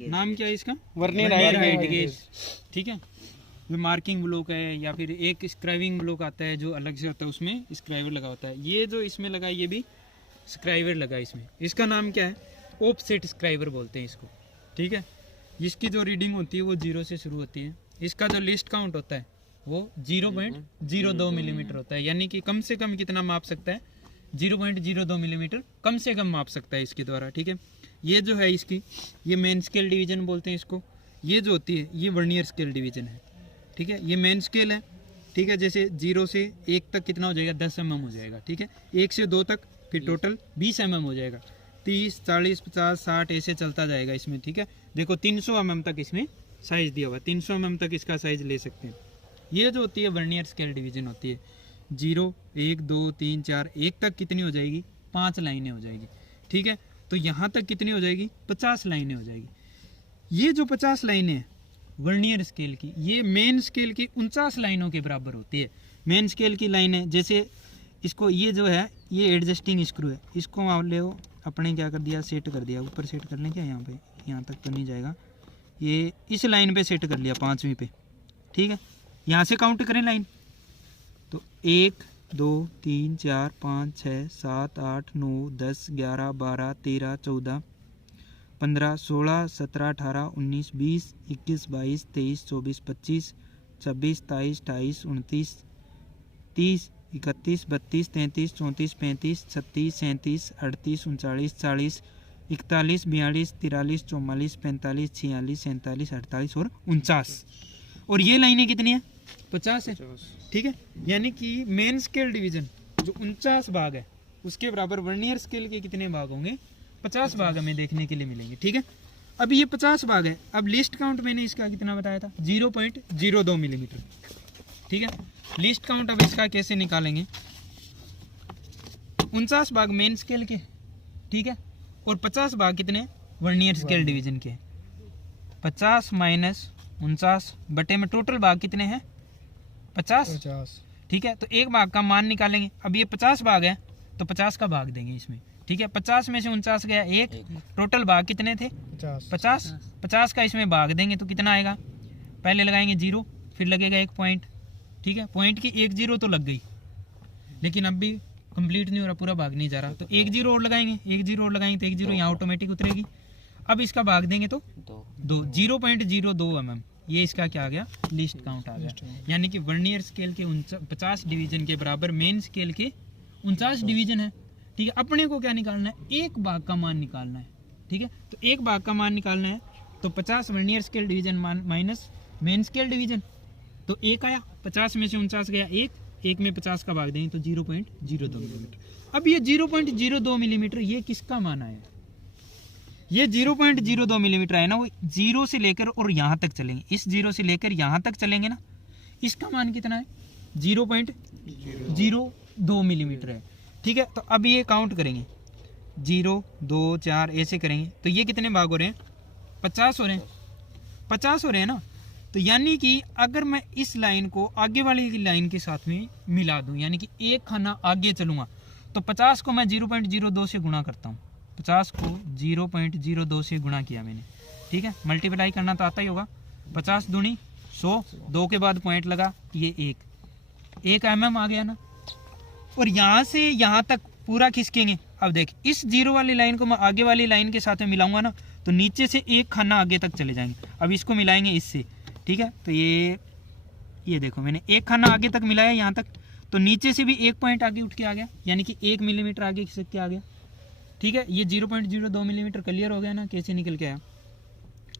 नाम क्या है इसका? Vernier height gauge. ठीक है, जो मार्किंग ब्लॉक है या फिर एक स्क्राइबिंग ब्लॉक आता है जो अलग से होता है, उसमें स्क्राइबर लगा होता है। ये जो इसमें लगा है ये भी स्क्राइबर लगा है इसमें। इसका नाम क्या है? ऑफसेट स्क्राइबर बोलते हैं इसको। ठीक है, इसकी जो रीडिंग होती है वो 0 से शुरू होती है। इसका जो लिस्ट काउंट होता है वो 0.02 मिलीमीटर होता है, यानी कि कम से कम कितना माप सकता है? 0.02 मिलीमीटर कम से कम माप सकता है इसके द्वारा। ठीक है, ये जो है इसकी, ये मेन स्केल डिवीजन बोलते हैं इसको। ये जो होती है ये वर्नियर स्केल डिवीजन है। ठीक है, ये मेन स्केल है। ठीक है, जैसे 0 से 1 तक कितना हो जाएगा? 10 mm हो जाएगा। ठीक है, 1 से 2 तक फिर टोटल 20 mm हो जाएगा। 30, 40, 50, 60 ऐसे चलता जाएगा इसमें। ठीक है, देखो 300 mm तक इसमें साइज दिया हुआ है। 300 mm तक इसका साइज ले सकते हैं। ये जो होती है वर्नियर स्केल डिवीजन होती है। 0, 1, 2, 3, 4, 1 तक कितनी हो जाएगी? 5 लाइनें हो जाएगी। ठीक है, तो यहाँ तक कितनी हो जाएगी? 50 लाइनें हो जाएगी। ये जो 50 लाइनें हैं वर्नियर स्केल की, ये मेन स्केल की 49 लाइनों के बराबर होती है। मेन स्केल की लाइनें, जैसे इसको, ये जो है ये एडजस्टिंग स्क्रू है, इसको आप ले अपने क्या कर दिया? सेट कर दिया। ऊपर सेट कर लें क्या? यहाँ पे, यहाँ तक तो नहीं जाएगा। ये इस लाइन पे सेट कर लिया, 5वीं पे। ठीक है, यहाँ से काउंट करें लाइन, तो 1, 2, 3, 4, 5, 6, 7, 8, 9, 10, 11, 12, 13, 14, 15, 16, 17, 18, 19, 20, 21, 22, 23, 24, 25, 26, 27, 28, 29, 30, 31, 32, 33, 34, 35, 36, 37, 38, 39, 40, 41, 42, 43, 44, 45, 46, 47, 48 और 49। और ये लाइनें कितनी है? 50 है। ठीक है, यानी कि मेन स्केल डिवीजन जो 49 भाग है उसके बराबर वर्नियर स्केल के कितने भाग होंगे? 50 भाग हमें देखने के लिए मिलेंगे। ठीक है, अब ये 50 भाग है। अब लिस्ट काउंट मैंने इसका कितना बताया था? 0.02 मिलीमीटर। ठीक है, लिस्ट काउंट अब इसका कैसे निकालेंगे? 49 भाग मेन स्केल के, ठीक है, और 50 भाग कितने? वर्नियर स्केल डिवीजन के। 50 माइनस 49 बटे में टोटल भाग कितने हैं? 50। ठीक है, तो एक भाग का मान निकालेंगे। अब ये 50 भाग है तो 50 का भाग देंगे इसमें। ठीक है, 50 में से 49 गया 1, टोटल भाग कितने थे? 50। 50 का इसमें भाग देंगे तो कितना आएगा? पहले लगाएंगे 0, फिर लगेगा 1 पॉइंट। ठीक है, पॉइंट की 1 0 तो लग गई, लेकिन अब भी कंप्लीट नहीं हो रहा, पूरा भाग नहीं जा रहा, तो 1 0 और लगाएंगे। 1 0 और लगाएंगे तो 1 0 यहाँ ऑटोमेटिक उतरेगी। अब इसका भाग देंगे तो 2, 0.02 mm। ये इसका क्या आ गया? लिस्ट काउंट आ गया। यानी कि वर्नियर स्केल के 50 डिवीजन के बराबर मेन स्केल के 49 डिवीजन है। ठीक है, अपने को क्या निकालना है? एक भाग का मान निकालना है। ठीक है, तो एक भाग का मान निकालना है तो 50 vernier scale division minus main scale division, तो 1 आया। 50 में से 49 गया 1 में 50 का भाग देंगे तो 0.02 मिलीमीटर। अब ये 0.02 मिलीमीटर ये किसका मान आया? ये 0.02 मिलीमीटर है ना, वो 0 से लेकर और यहाँ तक चलेंगे, इस 0 से लेकर यहाँ तक चलेंगे ना, इसका मान कितना है? 0.02 मिलीमीटर है। ठीक है, तो अब ये काउंट करेंगे 0, 2, 4 ऐसे करेंगे तो ये कितने भाग हो रहे हैं? 50 हो रहे हैं। 50 हो रहे हैं ना, तो यानी कि अगर मैं इस लाइन को आगे वाली की लाइन के साथ में मिला दूं, यानी कि एक खाना आगे चलूंगा, तो 50 को मैं 0.02 से गुणा करता हूँ। 50 को 0.02 से गुणा किया मैंने। ठीक है, मल्टीप्लाई करना तो आता ही होगा। 50 दूनी 100, 2 के बाद पॉइंट लगा, ये 1 mm आ गया ना। और यहाँ से यहाँ तक पूरा खिसकेंगे। अब देख, इस 0 वाली लाइन को मैं आगे वाली लाइन के साथ में मिलाऊंगा ना, तो नीचे से एक खाना आगे तक चले जाएंगे। अब इसको मिलाएंगे इससे। ठीक है, तो ये देखो मैंने एक खाना आगे तक मिलाया यहाँ तक, तो नीचे से भी 1 पॉइंट आगे उठ के आ गया, यानी कि 1 मिलीमीटर आगे खिसक के आ गया। ठीक है, ये 0.02 मिलीमीटर क्लियर हो गया ना, कैसे निकल के आया।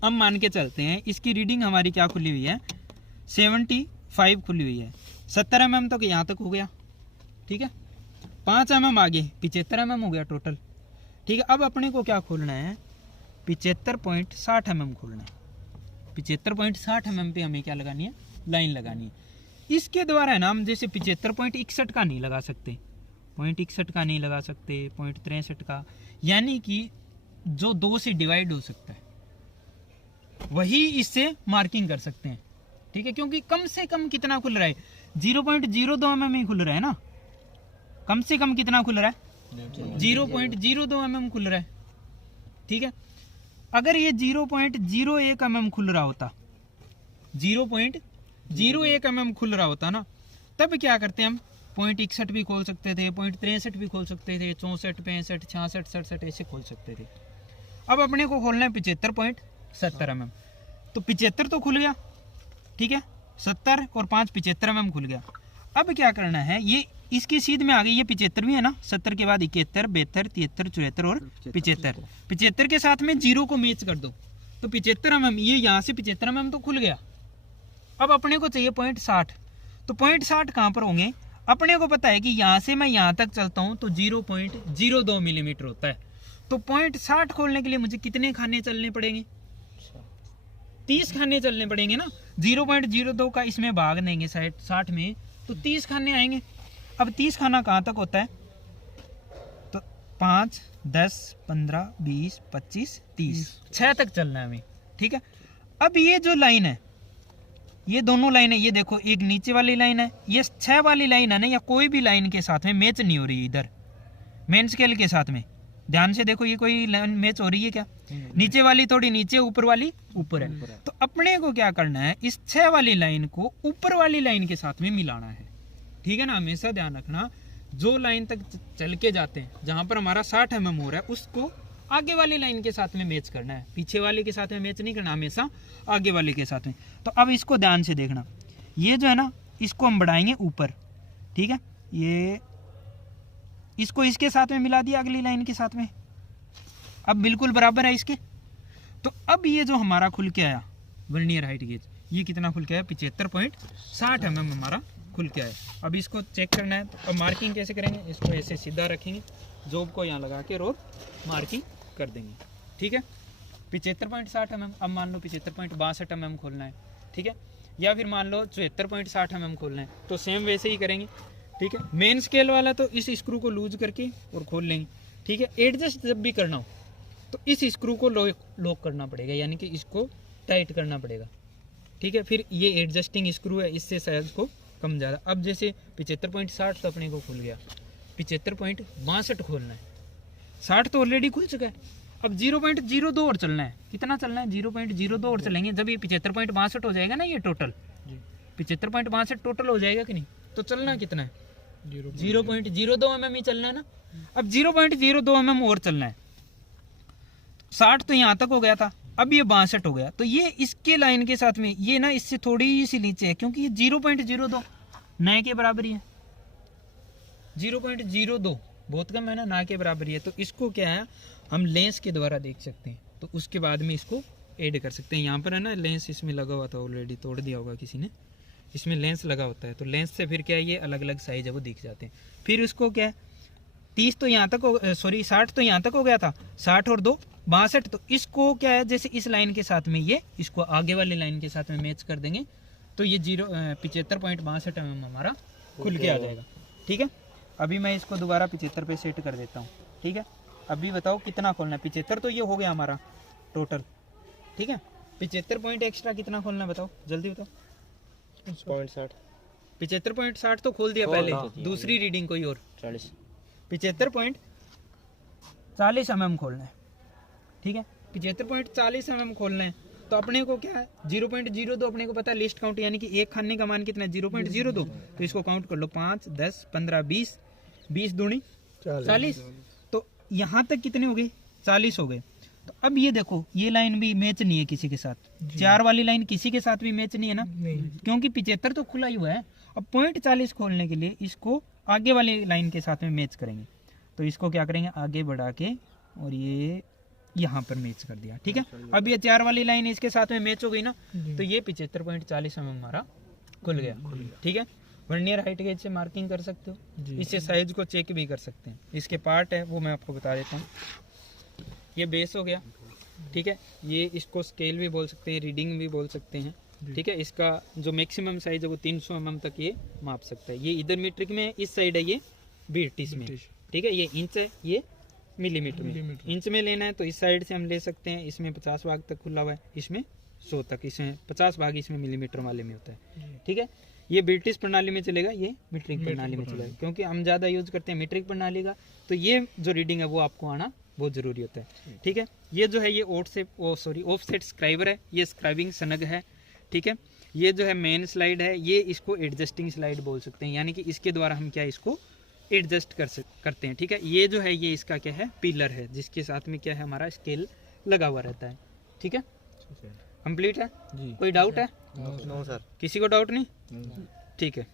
अब मान के चलते हैं इसकी रीडिंग हमारी क्या खुली हुई है? 75 खुली हुई है। 70 mm तक यहाँ तक हो गया। ठीक है, 5 mm आगे 75 mm हो गया टोटल। ठीक है, अब अपने को क्या खोलना है? 75.60 mm खोलना है। 75.60 mm पे हमें क्या लगानी है? लाइन लगानी है। इसके द्वारा है ना, हम जैसे 75.61 का नहीं लगा सकते, 0.61 का नहीं लगा सकते, 0.63 का, यानी कि जो 2 से डिवाइड हो सकता है वही इससे मार्किंग कर सकते हैं। ठीक है, क्योंकि कम से कम कितना खुल रहा है? 0.02 mm ही खुल रहा है ना। कम से कम कितना खुल रहा है? 0.02 mm खुल रहा है। ठीक है, अगर ये 0.01 mm खुल रहा होता, 0.01 mm खुल रहा होता ना, तब क्या करते हम 0.61 भी खोल सकते थे, 0.63 भी खोल सकते थे, 64, 65, 66, 67 ऐसे खोल सकते थे। अब अपने को खोलना है 75.70 mm। तो 75 तो खुल गया, ठीक है, 70 और 5 75 mm खुल गया। अब क्या करना है, ये इसकी सीध में आ गई, ये 75 भी है ना, 70 के बाद 71, 72, 73, 74 और 75। 75 के साथ में 0 को मैच कर दो तो 75 mm, ये यहाँ से 75 mm तो खुल गया। अब अपने को चाहिए 0.60, तो 0.60 कहाँ पर होंगे, अपने को पता है कि यहाँ से मैं यहाँ तक चलता हूँ तो 0.02 मिलीमीटर होता है। तो 0.60 खोलने के लिए मुझे कितने खाने चलने पड़ेंगे, 30 खाने चलने पड़ेंगे ना। 0.02 का इसमें भाग देंगे 60 में तो 30 खाने आएंगे। अब 30 खाना कहाँ तक होता है, तो 5, 10, 15, 20, 25, 30, 6 तक चलना है हमें, ठीक है। अब ये जो लाइन है, ये दोनों लाइन है, ये देखो एक नीचे वाली लाइन है, ये 6 वाली लाइन है ना, या कोई भी लाइन के साथ में मैच नहीं हो रही इधर मेन स्केल के साथ में। ध्यान से देखो, ये कोई लाइन मैच हो रही है क्या, नीचे वाली थोड़ी नीचे, ऊपर वाली ऊपर है। तो अपने को क्या करना है, इस 6 वाली लाइन को ऊपर वाली लाइन के साथ में मिलाना है, ठीक है ना। हमेशा ध्यान रखना, जो लाइन तक चल के जाते हैं, जहां पर हमारा 60 mm हो रहा है, उसको आगे वाली लाइन के साथ में मैच करना है, पीछे वाले के साथ में मैच नहीं करना, हमेशा आगे वाले के साथ में। तो अब इसको ध्यान से देखना, ये जो है ना, इसको हम बढ़ाएंगे ऊपर, ठीक है, ये इसको इसके साथ में मिला दिया अगली लाइन के साथ में, अब बिल्कुल बराबर है इसके। तो अब ये जो हमारा खुल के आया वर्नियर हाइट गेज, ये कितना खुल के आया, 75.60 mm हमारा खुल के आया। अब इसको चेक करना है, तो अब मार्किंग कैसे करेंगे, इसको ऐसे सीधा रखेंगे, जॉब को यहाँ लगा के और मार्किंग कर देंगे, ठीक है। 75.60 mm, अब मान लो 75.62 mm खोलना है, ठीक है, या फिर मान लो 74.60 mm खोलना है, तो सेम वैसे ही करेंगे, ठीक है। मेन स्केल वाला तो इस स्क्रू को लूज करके और खोल लेंगे, ठीक है। एडजस्ट जब भी करना हो तो इस स्क्रू को लॉक करना पड़ेगा, यानी कि इसको टाइट करना पड़ेगा, ठीक है। फिर ये एडजस्टिंग स्क्रू है, इससे साइज को कम ज़्यादा। अब जैसे 75.60 तो अपने को खुल गया, 75.62 खोलना है, 60 तो ऑलरेडी खुल चुका है। अब 0.02 और चलना है, कितना चलना है, 0.02 और चलेंगे, जब ये 75.62 हो जाएगा ना, ये टोटल 75.62 टोटल हो जाएगा कि नहीं, तो चलना कितना है, 0.02 mm ही चलना है ना। अब 0.02 mm और चलना है, 60 तो यहाँ तक हो गया था, अब ये 62 हो गया, तो ये इसके लाइन के साथ में ये ना इससे थोड़ी सी नीचे है, क्योंकि ये 0.02 नए के बराबर ही है, 0.02 बहुत कम है ना, ना के बराबर ही है। तो इसको क्या है, हम लेंस के द्वारा देख सकते हैं, तो उसके बाद में इसको ऐड कर सकते हैं। यहाँ पर है ना लेंस इसमें लगा हुआ था, ऑलरेडी तोड़ दिया होगा किसी ने, इसमें लेंस लगा होता है, तो लेंस से फिर क्या है, ये अलग अलग साइज है वो दिख जाते हैं। फिर उसको क्या है, 30 तो यहाँ तक हो, सॉरी 60 तो यहाँ तक हो गया था, 60 और 2 62, तो इसको क्या है, जैसे इस लाइन के साथ में ये इसको आगे वाली लाइन के साथ में मैच कर देंगे, तो ये 75.62 mm हमारा खुल के आ जाएगा, ठीक है। अभी मैं इसको दोबारा 75 पे सेट कर देता हूँ, ठीक है। अभी बताओ कितना खोलना है, 75 तो ये हो गया हमारा टोटल, ठीक है। 75 पॉइंट एक्स्ट्रा कितना खोलना है बताओ, जल्दी बताओ। 75.60 तो खोल दिया पहले, दूसरी रीडिंग कोई और 75.40 mm खोलना है, ठीक है। 75.40 mm खोलना है, तो अपने को क्या है 0.02 अपने को पता है लिस्ट काउंट, यानी कि एक खाने का मान कितना है 0.02, तो इसको काउंट कर लो 5, 10, 15, 20, 20 दूनी 40, तो यहाँ तक कितने हो गए 40 हो गए। तो अब ये देखो ये लाइन भी मैच नहीं है किसी के साथ, 4 वाली लाइन किसी के साथ भी मैच नहीं है ना, क्योंकि 75 तो खुला ही हुआ है। अब 0.40 खोलने के लिए इसको आगे वाली लाइन के साथ में मैच करेंगे, तो इसको क्या करेंगे आगे बढ़ा के और ये यहाँ पर मैच कर दिया, ठीक है। अब ये 4 वाली लाइन इसके साथ में मैच हो गई ना, तो ये 75.40 mm हमारा खुल गया, ठीक है। वर्नियर हाइट गेज से मार्किंग कर सकते हो, इससे साइज को चेक भी कर सकते हैं। इसके पार्ट है वो मैं आपको बता देता हूँ। ये बेस हो गया, ठीक है। ये इसको स्केल भी बोल सकते हैं, रीडिंग भी बोल सकते हैं, ठीक है। इसका जो मैक्सिमम साइज है वो 300 mm तक ये माप सकता है। ये इधर मीट्रिक में, इस साइड है ये ब्रिटिश में, ठीक है। ये इंच है, ये मिलीमीटर में। इंच में लेना है तो इस साइड से हम ले सकते हैं, इसमें 50 भाग तक खुला हुआ है, इसमें 100 तक, इसमें 50 भाग इसमें मिलीमीटर वाले में होता है, ठीक है। ये ब्रिटिश प्रणाली में चलेगा, ये मीट्रिक प्रणाली में चलेगा, क्योंकि हम ज़्यादा यूज करते हैं मीट्रिक प्रणाली का, तो ये जो रीडिंग है वो आपको आना बहुत ज़रूरी होता है। ठीक है, ये जो है ये ऑफसेट स्क्राइबर है, ये स्क्राइबिंग सनग है। ठीक है, ये जो है मेन स्लाइड है, ये इसको एडजस्टिंग स्लाइड बोल सकते हैं, यानी कि इसके द्वारा हम क्या इसको एडजस्ट करते हैं। ठीक है, ये जो है ये इसका क्या है पिलर है, जिसके साथ में क्या है हमारा स्केल लगा हुआ रहता है। ठीक है, कंप्लीट है जी। कोई डाउट है? No sir. किसी को डाउट नहीं? ठीक है।